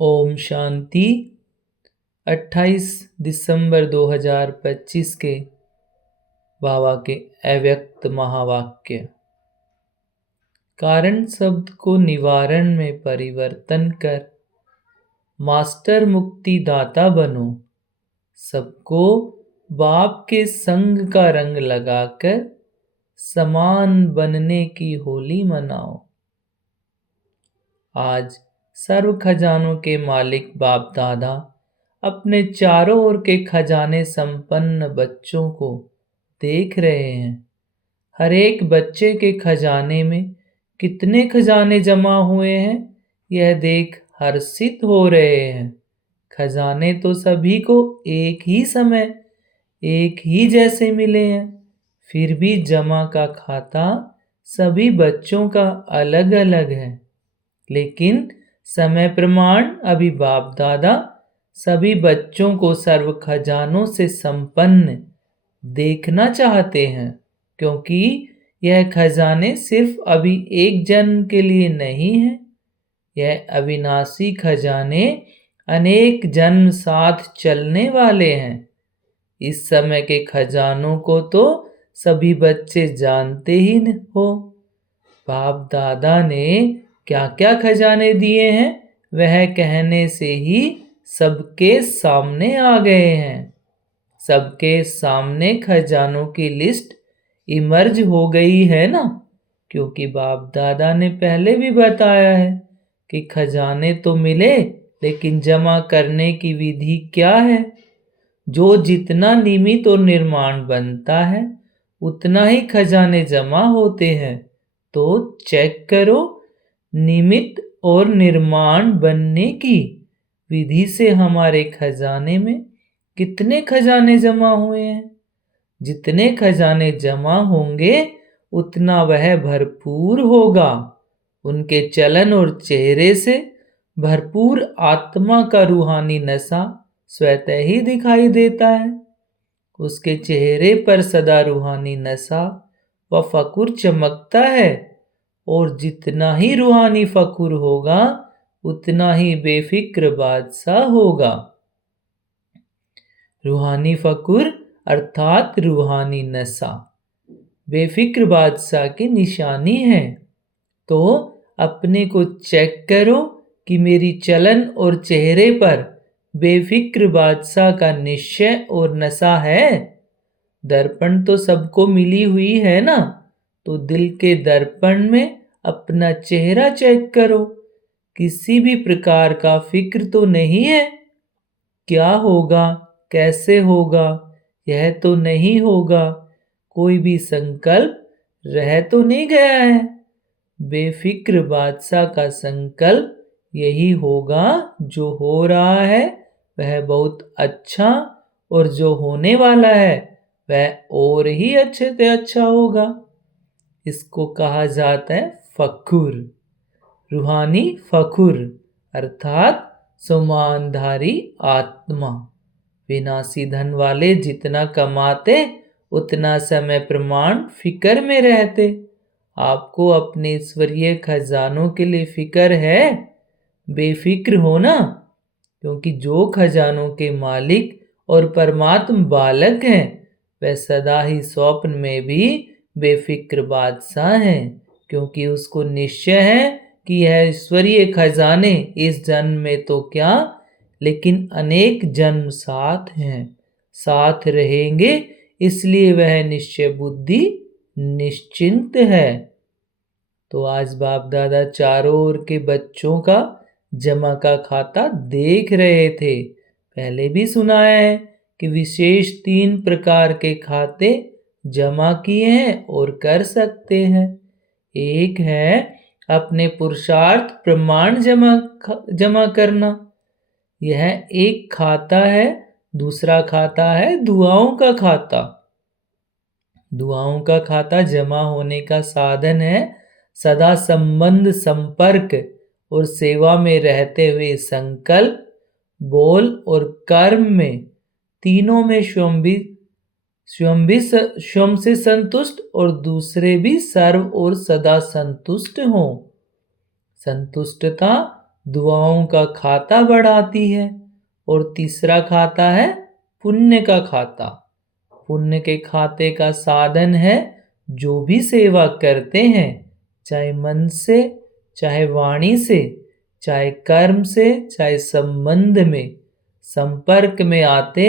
ओम शांति। 28 दिसंबर 2025 के बाबा के अव्यक्त महावाक्य। कारण शब्द को निवारण में परिवर्तन कर मास्टर मुक्ति दाता बनो। सबको बाप के संग का रंग लगाकर समान बनने की होली मनाओ। आज सर्व खजानों के मालिक बाप दादा अपने चारों ओर के खजाने संपन्न बच्चों को देख रहे हैं। हर एक बच्चे के खजाने में कितने खजाने जमा हुए हैं, यह देख हर्षित हो रहे हैं। खजाने तो सभी को एक ही समय एक ही जैसे मिले हैं, फिर भी जमा का खाता सभी बच्चों का अलग अलग है। लेकिन समय प्रमाण अभी बाप दादा सभी बच्चों को सर्व खजानों से संपन्न देखना चाहते हैं, क्योंकि यह खजाने सिर्फ अभी एक जन्म के लिए नहीं है। यह अविनाशी खजाने अनेक जन्म साथ चलने वाले हैं। इस समय के खजानों को तो सभी बच्चे जानते ही हो। बाप दादा ने क्या क्या खजाने दिए हैं, वह कहने से ही सबके सामने आ गए हैं। सबके सामने खजानों की लिस्ट इमर्ज हो गई है ना, क्योंकि बाप दादा ने पहले भी बताया है कि खजाने तो मिले, लेकिन जमा करने की विधि क्या है। जो जितना निमित और निर्माण बनता है उतना ही खजाने जमा होते हैं। तो चेक करो निमित्त और निर्माण बनने की विधि से हमारे खजाने में कितने खजाने जमा हुए हैं। जितने खजाने जमा होंगे उतना वह भरपूर होगा। उनके चलन और चेहरे से भरपूर आत्मा का रूहानी नशा स्वतः ही दिखाई देता है। उसके चेहरे पर सदा रूहानी नशा व फकुर चमकता है, और जितना ही रूहानी फकुर होगा उतना ही बेफिक्र बादशाह होगा। रूहानी फकुर अर्थात रूहानी नशा बेफिक्र बादशाह की निशानी है। तो अपने को चेक करो कि मेरी चलन और चेहरे पर बेफिक्र बादशाह का निश्चय और नशा है। दर्पण तो सबको मिली हुई है ना, तो दिल के दर्पण में अपना चेहरा चेक करो। किसी भी प्रकार का फिक्र तो नहीं है। क्या होगा, कैसे होगा, यह तो नहीं होगा। कोई भी संकल्प रह तो नहीं गया है। बेफिक्र बादशाह का संकल्प यही होगा, जो हो रहा है वह बहुत अच्छा, और जो होने वाला है वह और ही अच्छे से अच्छा होगा। इसको कहा जाता है फखुर, रूहानी फखुर अर्थात सुमानधारी आत्मा। विनाशी धन वाले जितना कमाते उतना समय प्रमाण फिकर में रहते। आपको अपने ईश्वरीय खजानों के लिए फिक्र है, बेफिक्र हो ना, क्योंकि जो खजानों के मालिक और परमात्म बालक हैं वह सदा ही स्वप्न में भी बेफिक्र बादशाह हैं, क्योंकि उसको निश्चय है कि यह ईश्वरीय खजाने इस जन्म में तो क्या, लेकिन अनेक जन्म साथ हैं, साथ रहेंगे। इसलिए वह निश्चय बुद्धि निश्चिंत है। तो आज बाप दादा चारों ओर के बच्चों का जमा का खाता देख रहे थे। पहले भी सुनाया है कि विशेष 3 प्रकार के खाते जमा किए हैं और कर सकते हैं। एक है अपने पुरुषार्थ प्रमाण जमा करना, यह एक खाता है। दूसरा खाता है दुआओं का खाता। दुआओं का खाता जमा होने का साधन है सदा संबंध, संपर्क और सेवा में रहते हुए संकल्प, बोल और कर्म में तीनों में स्वयं से संतुष्ट और दूसरे भी सर्व और सदा संतुष्ट हों। संतुष्टता दुआओं का खाता बढ़ाती है। और तीसरा खाता है पुण्य का खाता। पुण्य के खाते का साधन है जो भी सेवा करते हैं, चाहे मन से, चाहे वाणी से, चाहे कर्म से, चाहे संबंध में, संपर्क में आते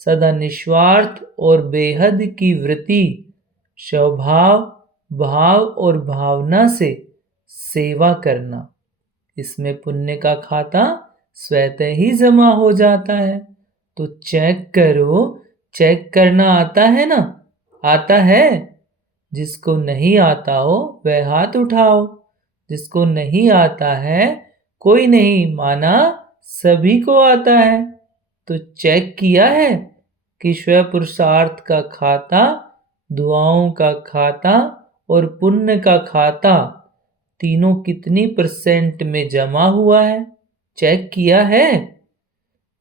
सदा निस्वार्थ और बेहद की वृत्ति, स्वभाव, भाव और भावना से सेवा करना। इसमें पुण्य का खाता स्वतः ही जमा हो जाता है। तो चेक करो, चेक करना आता है ना? आता है? जिसको नहीं आता हो वह हाथ उठाओ। जिसको नहीं आता है कोई नहीं, माना सभी को आता है। तो चेक किया है कि स्व पुरुषार्थ का खाता, दुआओं का खाता और पुण्य का खाता तीनों कितनी % में जमा हुआ है? चेक किया है?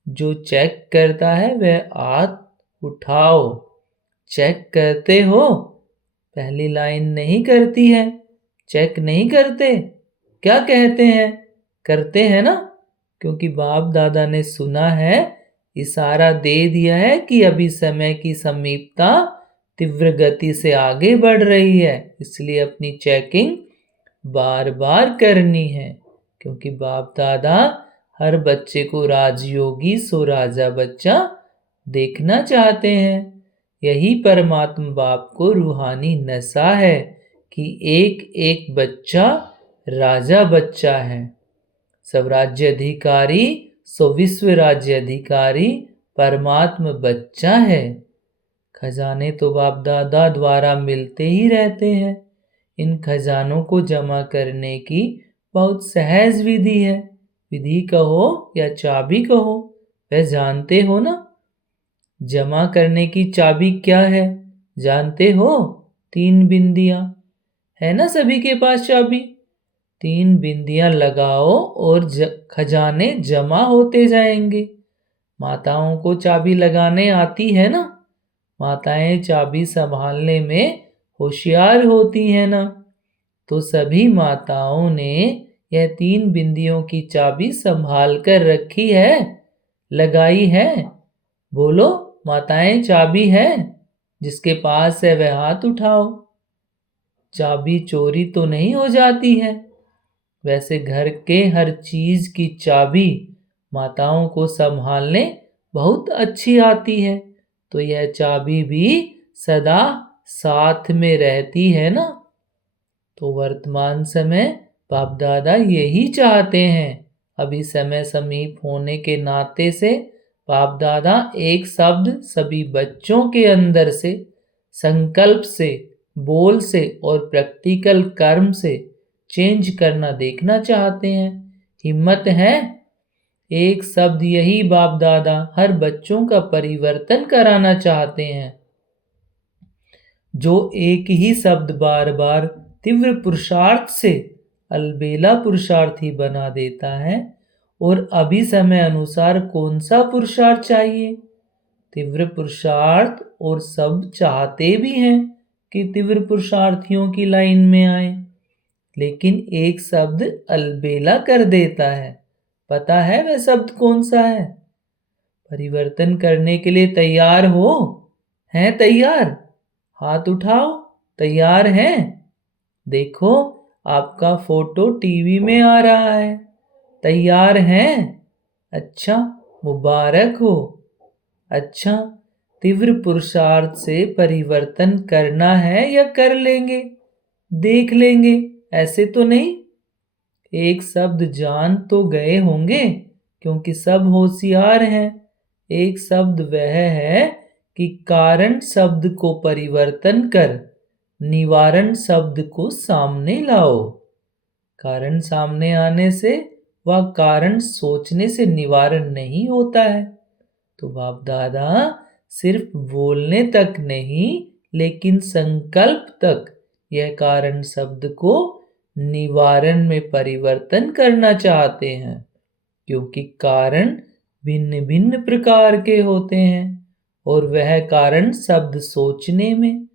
जो चेक करता है वह हाथ उठाओ। चेक करते हो? पहली लाइन नहीं करती है, चेक नहीं करते? क्या कहते हैं? करते हैं ना? क्योंकि बाप दादा ने सुना है, इशारा दे दिया है कि अभी समय की समीपता तीव्र गति से आगे बढ़ रही है, इसलिए अपनी चेकिंग बार बार करनी है। क्योंकि बाप दादा हर बच्चे को राजयोगी सो राजा बच्चा देखना चाहते हैं। यही परमात्मा बाप को रूहानी नशा है कि एक एक बच्चा राजा बच्चा है। सब राज्य अधिकारी सो विश्व राज्य अधिकारी परमात्मा बच्चा है। खजाने तो बाप दादा द्वारा मिलते ही रहते हैं। इन खजानों को जमा करने की बहुत सहज विधि है। विधि कहो या चाबी कहो, वह जानते हो ना? जमा करने की चाबी क्या है जानते हो? 3 बिंदियां है ना? सभी के पास चाबी। 3 बिंदियां लगाओ और खजाने जमा होते जाएंगे। माताओं को चाबी लगाने आती है ना? माताएं चाबी संभालने में होशियार होती हैं ना? तो सभी माताओं ने यह 3 बिंदियों की चाबी संभाल कर रखी है, लगाई है। बोलो, माताएं चाबी है? जिसके पास है वह हाथ उठाओ। चाबी चोरी तो नहीं हो जाती है? वैसे घर के हर चीज की चाबी माताओं को संभालने बहुत अच्छी आती है। तो यह चाबी भी सदा साथ में रहती है ना? तो वर्तमान समय बाप दादा यही चाहते हैं। अभी समय समीप होने के नाते से बाप दादा एक शब्द सभी बच्चों के अंदर से, संकल्प से, बोल से और प्रैक्टिकल कर्म से चेंज करना देखना चाहते हैं। हिम्मत है? एक शब्द यही बाप दादा हर बच्चों का परिवर्तन कराना चाहते हैं। जो एक ही शब्द बार बार तीव्र पुरुषार्थ से अलबेला पुरुषार्थी बना देता है। और अभी समय अनुसार कौन सा पुरुषार्थ चाहिए? तीव्र पुरुषार्थ। और सब चाहते भी हैं कि तीव्र पुरुषार्थियों की लाइन में आए, लेकिन एक शब्द अलबेला कर देता है। पता है वह शब्द कौन सा है? परिवर्तन करने के लिए तैयार हो? हैं तैयार? हाथ उठाओ। तैयार हैं? देखो, आपका फोटो टीवी में आ रहा है। तैयार हैं? अच्छा, मुबारक हो। अच्छा, तीव्र पुरुषार्थ से परिवर्तन करना है या कर लेंगे? देख लेंगे, ऐसे तो नहीं। एक शब्द जान तो गए होंगे, क्योंकि सब होशियार हैं। एक शब्द वह है कि कारण शब्द को परिवर्तन कर निवारण शब्द को सामने लाओ। कारण सामने आने से वह कारण सोचने से निवारण नहीं होता है। तो बाप दादा सिर्फ बोलने तक नहीं, लेकिन संकल्प तक यह कारण शब्द को निवारण में परिवर्तन करना चाहते हैं। क्योंकि कारण भिन्न भिन्न प्रकार के होते हैं और वह कारण शब्द सोचने में,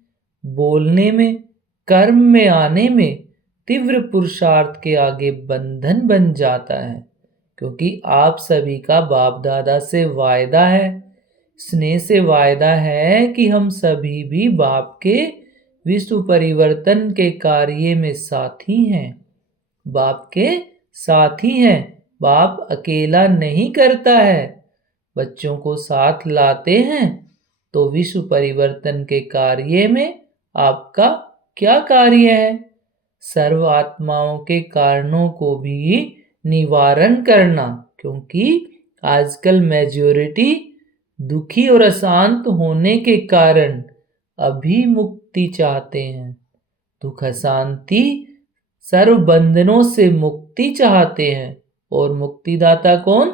बोलने में, कर्म में आने में तीव्र पुरुषार्थ के आगे बंधन बन जाता है। क्योंकि आप सभी का बाप दादा से वायदा है, स्नेह से वायदा है कि हम सभी भी बाप के विश्व परिवर्तन के कार्य में साथी हैं। बाप के साथी हैं। बाप अकेला नहीं करता है, बच्चों को साथ लाते हैं। तो विश्व परिवर्तन के कार्य में आपका क्या कार्य है? सर्व आत्माओं के कारणों को भी निवारण करना, क्योंकि आजकल मेजॉरिटी दुखी और अशांत होने के कारण अभी मुक्ति चाहते हैं। दुख अशांति सर्व बंधनों से मुक्ति चाहते हैं। और मुक्तिदाता कौन?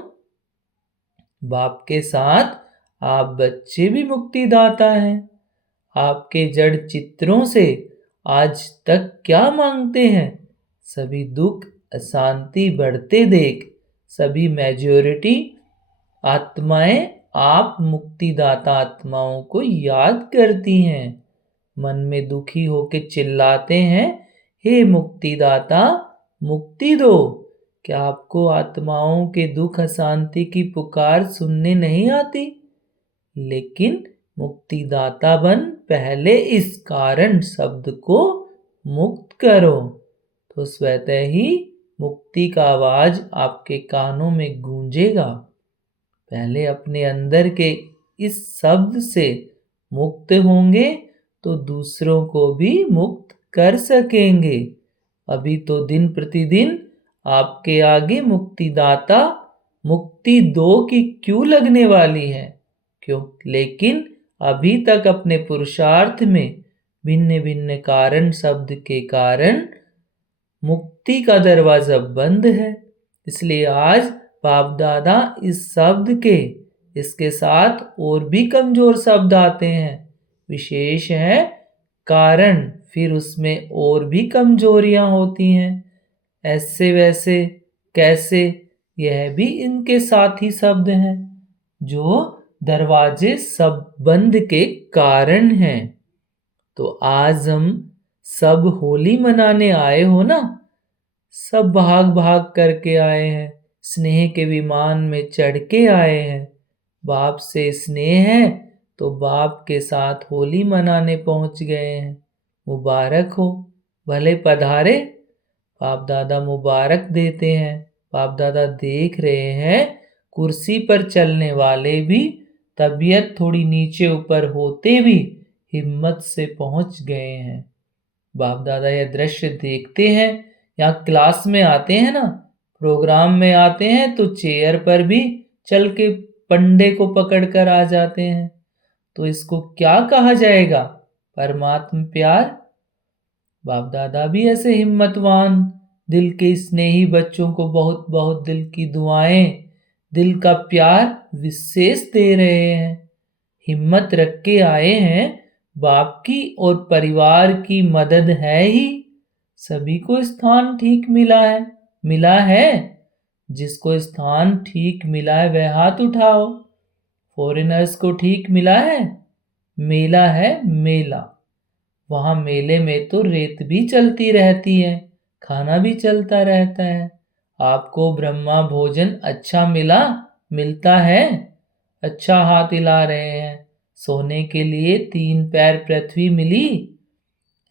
बाप के साथ आप बच्चे भी मुक्तिदाता हैं। आपके जड़ चित्रों से आज तक क्या मांगते हैं? सभी दुख अशांति बढ़ते देख सभी मेजॉरिटी आत्माएं आप मुक्तिदाता आत्माओं को याद करती हैं। मन में दुखी होके चिल्लाते हैं, हे मुक्तिदाता मुक्ति दो। क्या आपको आत्माओं के दुख अशांति की पुकार सुनने नहीं आती? लेकिन मुक्तिदाता बन पहले इस कारण शब्द को मुक्त करो, तो स्वतः ही मुक्ति का आवाज आपके कानों में गूंजेगा। पहले अपने अंदर के इस शब्द से मुक्त होंगे तो दूसरों को भी मुक्त कर सकेंगे। अभी तो दिन प्रतिदिन आपके आगे मुक्तिदाता मुक्ति दो की क्यों लगने वाली है? क्यों? लेकिन अभी तक अपने पुरुषार्थ में भिन्न भिन्न कारण शब्द के कारण मुक्ति का दरवाजा बंद है। इसलिए आज बाप दादा इस शब्द के इसके साथ और भी कमजोर शब्द आते हैं, विशेष है कारण, फिर उसमें और भी कमजोरियां होती हैं। ऐसे वैसे कैसे, यह भी इनके साथी शब्द हैं जो दरवाजे सब बंद के कारण हैं। तो आज हम सब होली मनाने आए हो ना, सब भाग भाग करके आए हैं, स्नेह के विमान में चढ़ के आए हैं। बाप से स्नेह है तो बाप के साथ होली मनाने पहुंच गए हैं। मुबारक हो, भले पधारे। बाप दादा मुबारक देते हैं। बाप दादा देख रहे हैं कुर्सी पर चलने वाले भी तबीयत थोड़ी नीचे ऊपर होते भी हिम्मत से पहुंच गए हैं। बाप दादा यह दृश्य देखते हैं। यहाँ क्लास में आते हैं ना, प्रोग्राम में आते हैं तो चेयर पर भी चल के पंडे को पकड़ कर आ जाते हैं। तो इसको क्या कहा जाएगा? परमात्मा प्यार। बाप दादा भी ऐसे हिम्मतवान दिल के स्नेही बच्चों को बहुत बहुत दिल की दुआएं, दिल का प्यार विशेष दे रहे हैं। हिम्मत रख के आए हैं। बाप की और परिवार की मदद है ही। सभी को स्थान ठीक मिला है। मिला है? जिसको स्थान ठीक मिला है वह हाथ उठाओ। फॉरेनर्स को ठीक मिला है? मेला है मेला। वहां मेले में तो रेत भी चलती रहती है, खाना भी चलता रहता है। आपको ब्रह्मा भोजन अच्छा मिलता है? अच्छा हाथ हिला रहे हैं। सोने के लिए 3 पैर पृथ्वी मिली?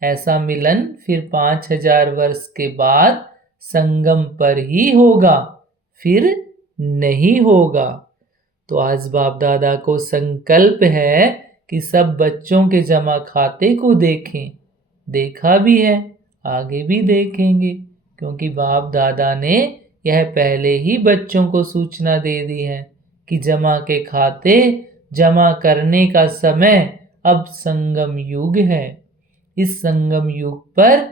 ऐसा मिलन फिर 5000 वर्ष के बाद संगम पर ही होगा, फिर नहीं होगा। तो आज बाप दादा को संकल्प है कि सब बच्चों के जमा खाते को देखें। देखा भी है, आगे भी देखेंगे, क्योंकि बाप दादा ने यह पहले ही बच्चों को सूचना दे दी है कि जमा के खाते जमा करने का समय अब संगम युग है। इस संगम युग पर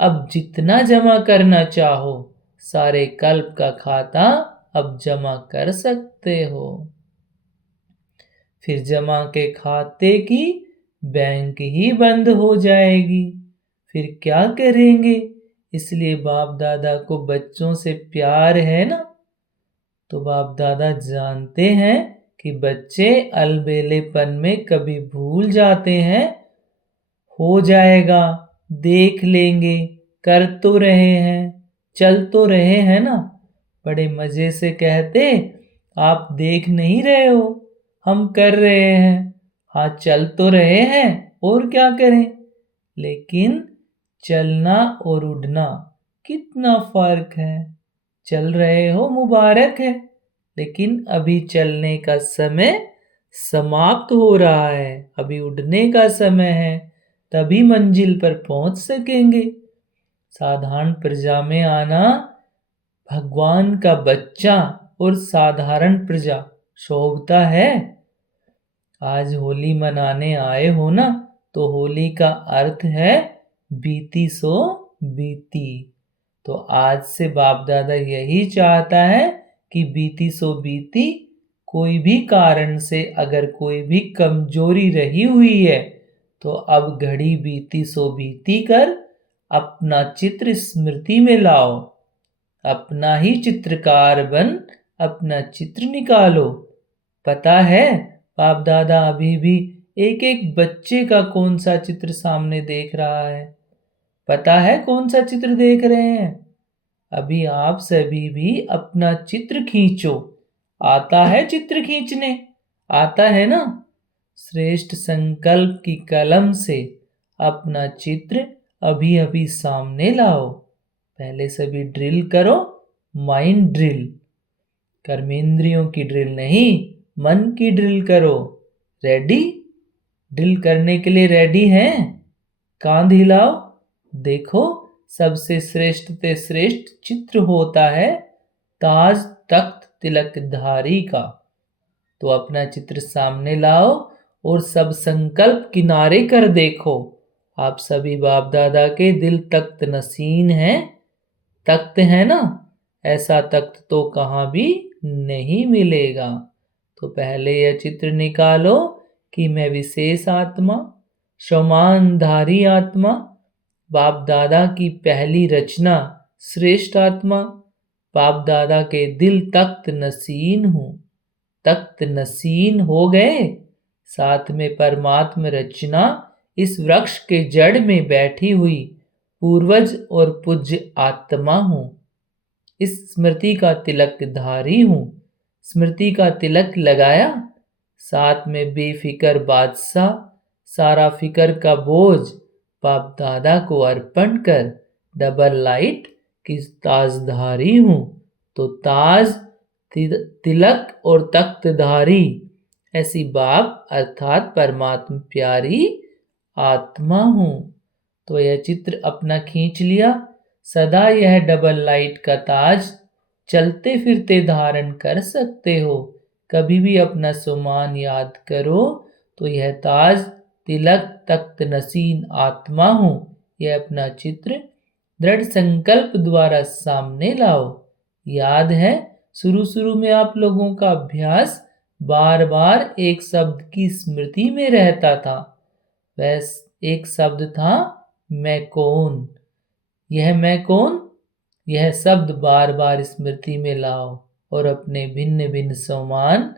अब जितना जमा करना चाहो सारे कल्प का खाता अब जमा कर सकते हो। फिर जमा के खाते की बैंक ही बंद हो जाएगी। फिर क्या करेंगे? इसलिए बाप दादा को बच्चों से प्यार है ना, तो बाप दादा जानते हैं कि बच्चे अलबेलेपन में कभी भूल जाते हैं। हो जाएगा, देख लेंगे, कर तो रहे हैं, चल तो रहे हैं ना। बड़े मजे से कहते, आप देख नहीं रहे हो, हम कर रहे हैं। हाँ, चल तो रहे हैं, और क्या करें। लेकिन चलना और उड़ना कितना फर्क है। चल रहे हो मुबारक है, लेकिन अभी चलने का समय समाप्त हो रहा है, अभी उड़ने का समय है, तभी मंजिल पर पहुंच सकेंगे। साधारण प्रजा में आना भगवान का बच्चा और साधारण प्रजा शोभता है। आज होली मनाने आए हो ना, तो होली का अर्थ है बीती सो बीती। तो आज से बाप दादा यही चाहता है कि बीती सो बीती। कोई भी कारण से अगर कोई भी कमजोरी रही हुई है, तो अब घड़ी बीती सो बीती कर अपना चित्र स्मृति में लाओ। अपना ही चित्रकार बन अपना चित्र निकालो। पता है, बाप दादा अभी भी एक एक बच्चे का कौन सा चित्र सामने देख रहा है। पता है कौन सा चित्र देख रहे हैं? अभी आप सभी भी अपना चित्र खींचो। आता है चित्र खींचने? आता है ना? श्रेष्ठ संकल्प की कलम से अपना चित्र अभी अभी सामने लाओ। पहले सभी ड्रिल करो, माइंड ड्रिल। कर्मेंद्रियों की ड्रिल नहीं, मन की ड्रिल करो। रेडी? ड्रिल करने के लिए रेडी हैं? कांध हिलाओ। देखो, सबसे श्रेष्ठ ते श्रेष्ठ चित्र होता है ताज तख्त तिलकधारी का। तो अपना चित्र सामने लाओ और सब संकल्प किनारे कर देखो। आप सभी बाप दादा के दिल तख्त नसीन हैं। तख्त है ना, ऐसा तख्त तो कहाँ भी नहीं मिलेगा। तो पहले यह चित्र निकालो कि मैं विशेष आत्मा, शौमानधारी आत्मा, बाप दादा की पहली रचना, श्रेष्ठ आत्मा, बाप दादा के दिल तख्त नसीन हूँ। तख्त नसीन हो गए, साथ में परमात्मा रचना इस वृक्ष के जड़ में बैठी हुई पूर्वज और पूज्य आत्मा हूँ। इस स्मृति का तिलकधारी हूँ। स्मृति का तिलक लगाया, साथ में बेफिकर बादशाह, सारा फिकर का बोझ बाप दादा को अर्पण कर डबल लाइट की ताजधारी हूँ। तो ताज, तिलक और तख्तधारी, ऐसी बाप अर्थात परमात्मा प्यारी आत्मा हूँ। तो यह चित्र अपना खींच लिया। सदा यह डबल लाइट का ताज चलते फिरते धारण कर सकते हो। कभी भी अपना सुमान याद करो तो यह ताज, तिलक, तख्त नसीन आत्मा हूँ, यह अपना चित्र दृढ़ संकल्प द्वारा सामने लाओ। याद है, शुरू में आप लोगों का अभ्यास बार बार एक शब्द की स्मृति में रहता था। वह एक शब्द था मैं कौन। यह मैं कौन, यह शब्द बार बार स्मृति में लाओ और अपने भिन्न भिन्न सम्मान,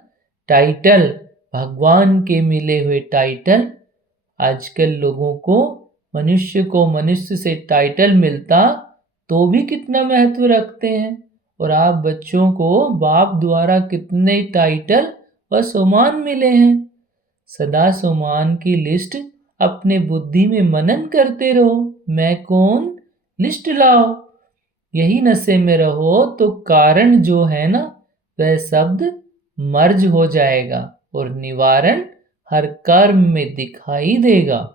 टाइटल, भगवान के मिले हुए टाइटल। आजकल लोगों को, मनुष्य को मनुष्य से टाइटल मिलता तो भी कितना महत्व रखते हैं, और आप बच्चों को बाप द्वारा कितने टाइटल व सम्मान मिले हैं। सदा सम्मान की लिस्ट अपने बुद्धि में मनन करते रहो। मैं कौन लिस्ट लाओ। यही नशे में रहो तो कारण जो है ना, वह शब्द मर्ज हो जाएगा और निवारण हर कर्म में दिखाई देगा।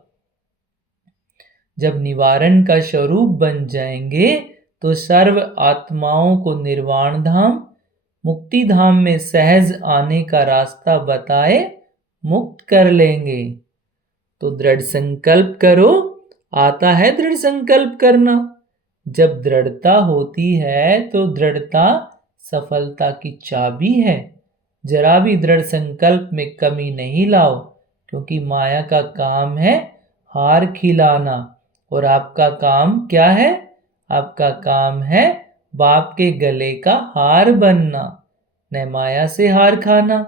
जब निवारण का स्वरूप बन जाएंगे तो सर्व आत्माओं को निर्वाण धाम, मुक्ति धाम में सहज आने का रास्ता बताए मुक्त कर लेंगे। तो दृढ़ संकल्प करो। आता है दृढ़ संकल्प करना। जब दृढ़ता होती है तो दृढ़ता सफलता की चाबी है। जरा भी दृढ़ संकल्प में कमी नहीं लाओ, क्योंकि माया का काम है हार खिलाना, और आपका काम क्या है? आपका काम है बाप के गले का हार बनना, न माया से हार खाना।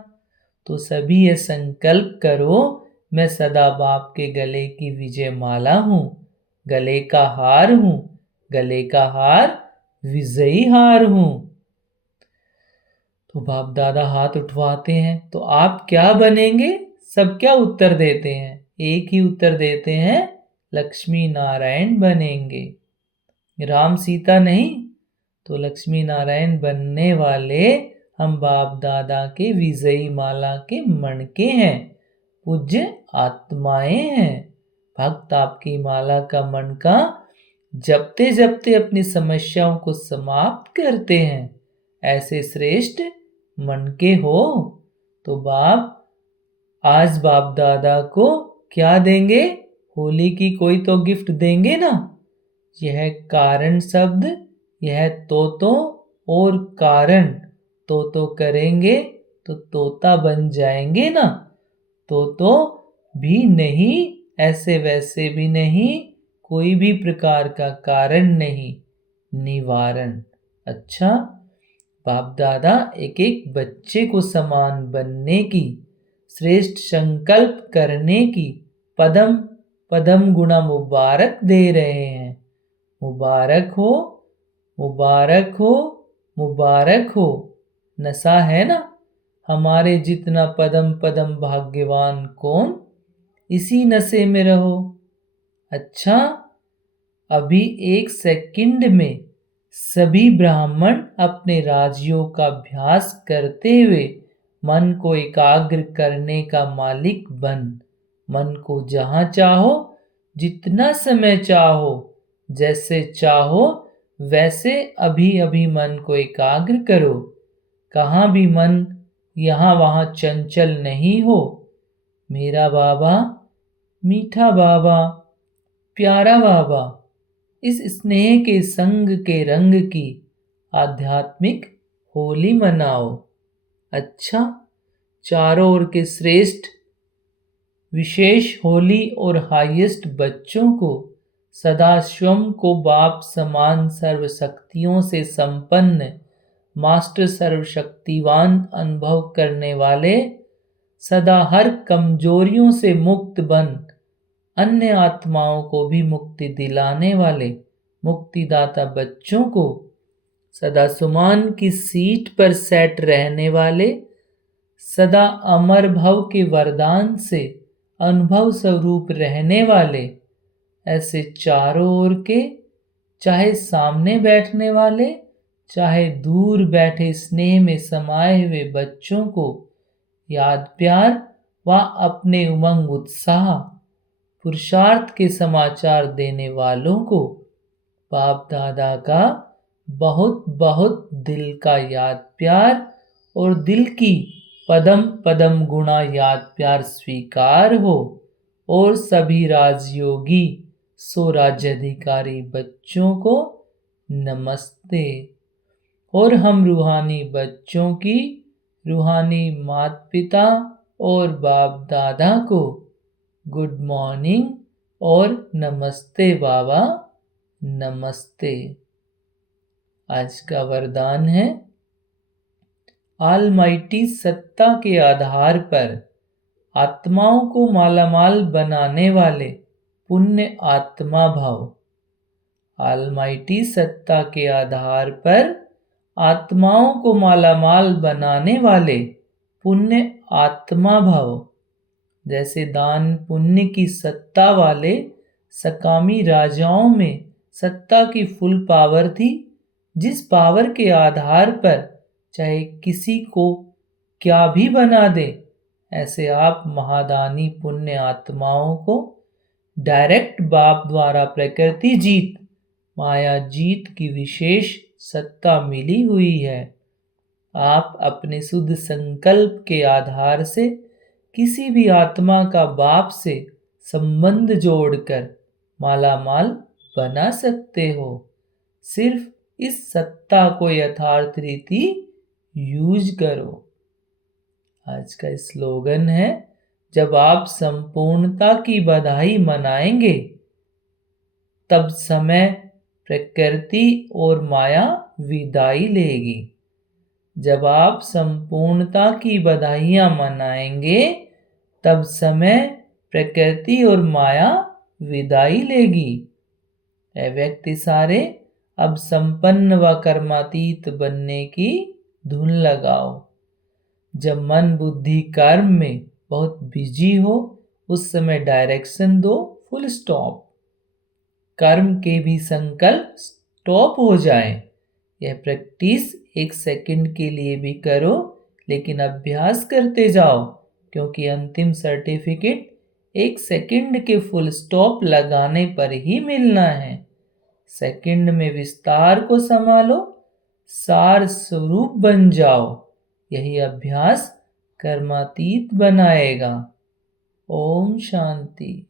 तो सभी ये संकल्प करो, मैं सदा बाप के गले की विजय माला हूँ, गले का हार हूँ, गले का हार विजयी हार हूँ। तो बाप दादा हाथ उठवाते हैं, तो आप क्या बनेंगे? सब क्या उत्तर देते हैं? एक ही उत्तर देते हैं, लक्ष्मी नारायण बनेंगे। राम सीता नहीं, तो लक्ष्मी नारायण बनने वाले हम बाप दादा के विजयी माला के मणके हैं, पूज्य आत्माएं हैं। भक्त आपकी माला का मणका जपते जपते अपनी समस्याओं को समाप्त करते हैं। ऐसे श्रेष्ठ मणके हो तो बाप आज बाप दादा को क्या देंगे? होली की कोई तो गिफ्ट देंगे ना। यह कारण शब्द, यह तो और कारण तो करेंगे तो तोता बन जाएंगे ना। तो भी नहीं, ऐसे वैसे भी नहीं, कोई भी प्रकार का कारण नहीं, निवारण। अच्छा, बाप दादा एक एक बच्चे को समान बनने की, श्रेष्ठ संकल्प करने की पदम पदम गुणा मुबारक दे रहे हैं। मुबारक हो, मुबारक हो, मुबारक हो। नशा है ना, हमारे जितना पदम पदम भाग्यवान कौन? इसी नशे में रहो। अच्छा, अभी 1 सेकंड में सभी ब्राह्मण अपने राजयोग का अभ्यास करते हुए मन को एकाग्र करने का मालिक बन, मन को जहां चाहो, जितना समय चाहो, जैसे चाहो वैसे अभी अभी मन को एकाग्र करो। कहाँ भी मन यहाँ वहाँ चंचल नहीं हो। मेरा बाबा, मीठा बाबा, प्यारा बाबा, इस स्नेह के संग के रंग की आध्यात्मिक होली मनाओ। अच्छा, चारों ओर के श्रेष्ठ विशेष होली और हाईएस्ट बच्चों को सदा स्वयं को बाप समान सर्वशक्तियों से संपन्न मास्टर सर्वशक्तिवान अनुभव करने वाले, सदा हर कमजोरियों से मुक्त बन अन्य आत्माओं को भी मुक्ति दिलाने वाले मुक्तिदाता बच्चों को, सदा सुमान की सीट पर सेट रहने वाले, सदा अमर भव के वरदान से अनुभव स्वरूप रहने वाले, ऐसे चारों ओर के, चाहे सामने बैठने वाले, चाहे दूर बैठे स्नेह में समाये हुए बच्चों को याद प्यार व अपने उमंग उत्साह पुरुषार्थ के समाचार देने वालों को बाप दादा का बहुत बहुत दिल का याद प्यार और दिल की पदम पदम गुणा याद प्यार स्वीकार हो। और सभी राजयोगी स्वराज्याधिकारी बच्चों को नमस्ते। और हम रूहानी बच्चों की रूहानी माता पिता और बाप दादा को गुड मॉर्निंग और नमस्ते बाबा, नमस्ते। आज का वरदान है, ऑलमाइटी सत्ता के आधार पर आत्माओं को मालामाल बनाने वाले पुण्य आत्मा भव। ऑलमाइटी सत्ता के आधार पर आत्माओं को मालामाल बनाने वाले पुण्य आत्मा भव। जैसे दान पुण्य की सत्ता वाले सकामी राजाओं में सत्ता की फुल पावर थी, जिस पावर के आधार पर चाहे किसी को क्या भी बना दे, ऐसे आप महादानी पुण्य आत्माओं को डायरेक्ट बाप द्वारा प्रकृति जीत माया जीत की विशेष सत्ता मिली हुई है। आप अपने शुद्ध संकल्प के आधार से किसी भी आत्मा का बाप से संबंध जोड़कर मालामाल बना सकते हो। सिर्फ इस सत्ता को यथार्थ रीति यूज करो। आज का स्लोगन है, जब आप संपूर्णता की बधाई मनाएंगे तब समय प्रकृति और माया विदाई लेगी। जब आप संपूर्णता की बधाइयां मनाएंगे तब समय प्रकृति और माया विदाई लेगी। ऐ व्यक्ति सारे अब संपन्न व कर्मातीत बनने की धुन लगाओ। जब मन बुद्धि कर्म में बहुत बिजी हो उस समय डायरेक्शन दो, फुल स्टॉप। कर्म के भी संकल्प स्टॉप हो जाए। यह प्रैक्टिस 1 सेकंड के लिए भी करो, लेकिन अभ्यास करते जाओ, क्योंकि अंतिम सर्टिफिकेट 1 सेकंड के फुल स्टॉप लगाने पर ही मिलना है। सेकंड में विस्तार को संभालो, सार स्वरूप बन जाओ। यही अभ्यास कर्मातीत बनाएगा। ओम शांति।